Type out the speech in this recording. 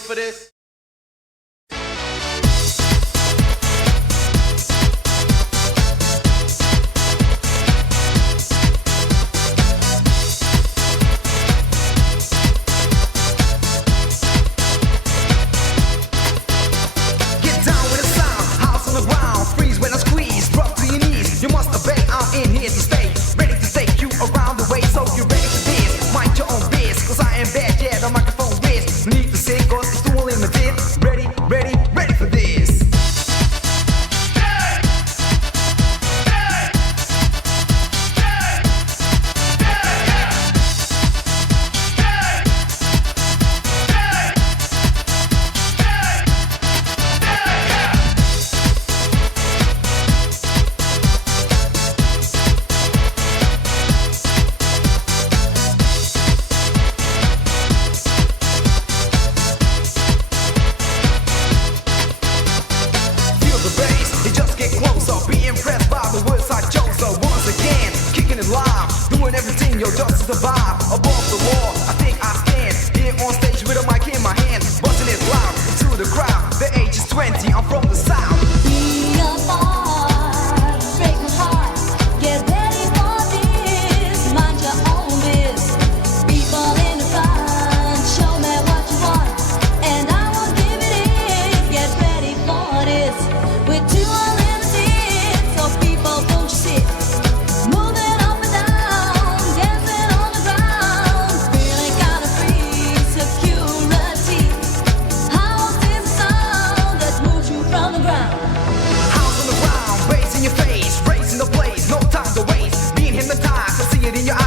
for this? Everything, yo, just to survive above the law. I think I stand here on stage with a mic in my hand, busting it loud into the crowd. The age is 20, I'm from the south. Be a bar, break my heart. Get ready for this, mind your own biz. People in the front, show me what you want, and I will give it in. Get ready for this. We're too unlimited, so people don't you sit. Moving up and down, dancing on the ground, feeling kind of free, security. House is the sound that moves you from the ground. House on the ground, bass in your face, raising the place, no time to waste. Being hypnotized, I see it in your